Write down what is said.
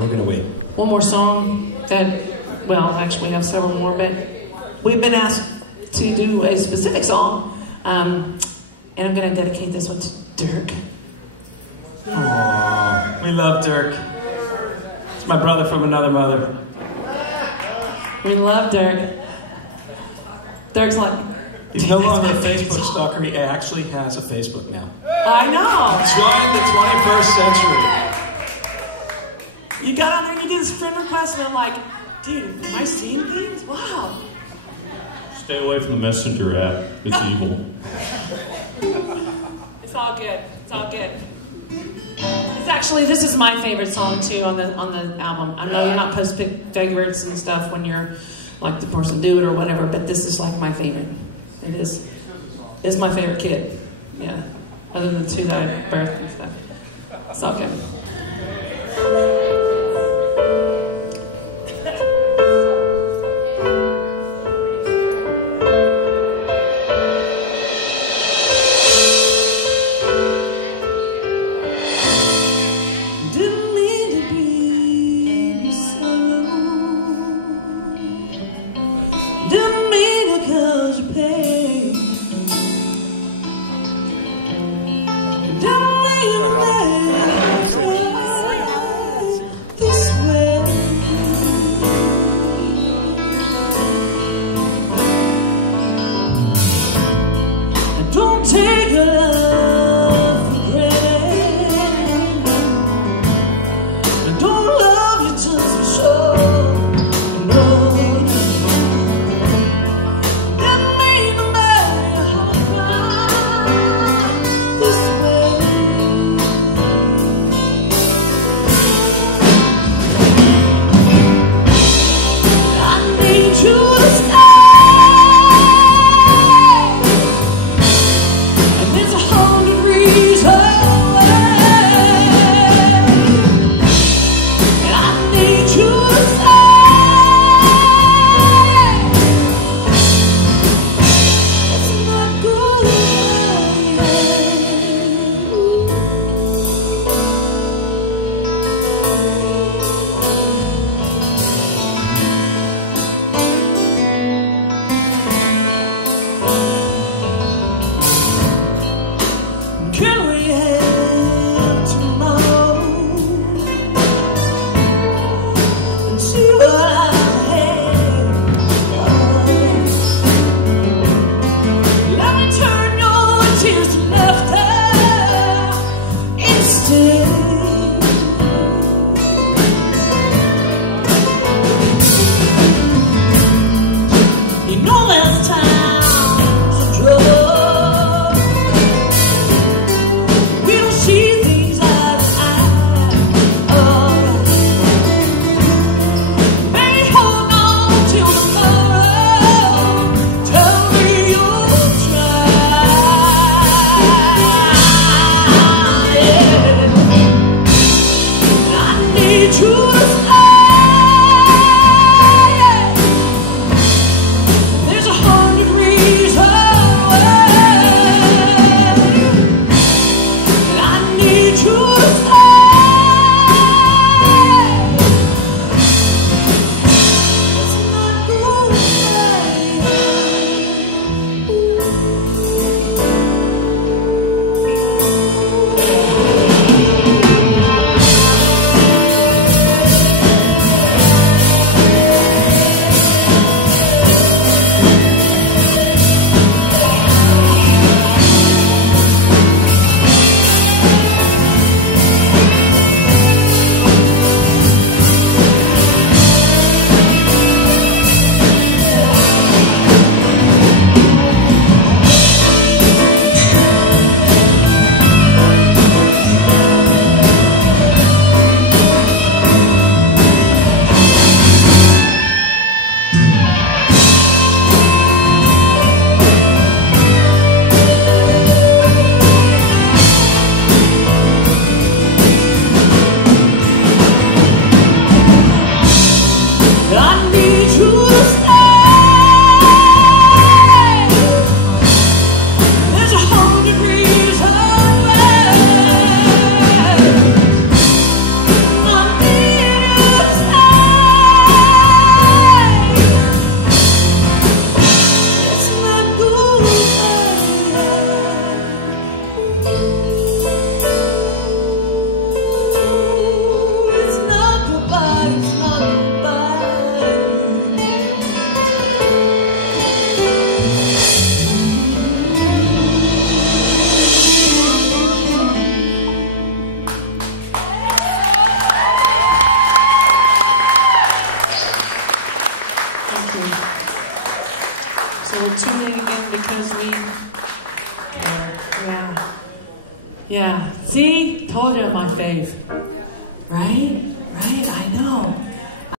we're gonna wait. One more song that, well, actually we have several more, but we've been asked to do a specific song, and I'm gonna dedicate this one to Dirk. Aww, we love Dirk. It's my brother from another mother. We love Dirk. Dirk's like... He's no longer a Facebook stalker, he actually has a Facebook now. I know! Join the 21st century. You got on there and you did this friend request and I'm like, dude, am I seeing things? Wow. Stay away from the Messenger app. It's evil. It's all good. It's all good. It's actually, this is my favorite song too on the album. I know you're not supposed to pick favorites and stuff when you're like the person do it or whatever, but this is like my favorite. It is. It's my favorite kid. Yeah. Other than the two that I birthed and stuff. It's all good. Didn't mean to cause you pain. Didn't mean to make you So we're tuning again because we care. Yeah. Yeah. See? Told you my fave. Right?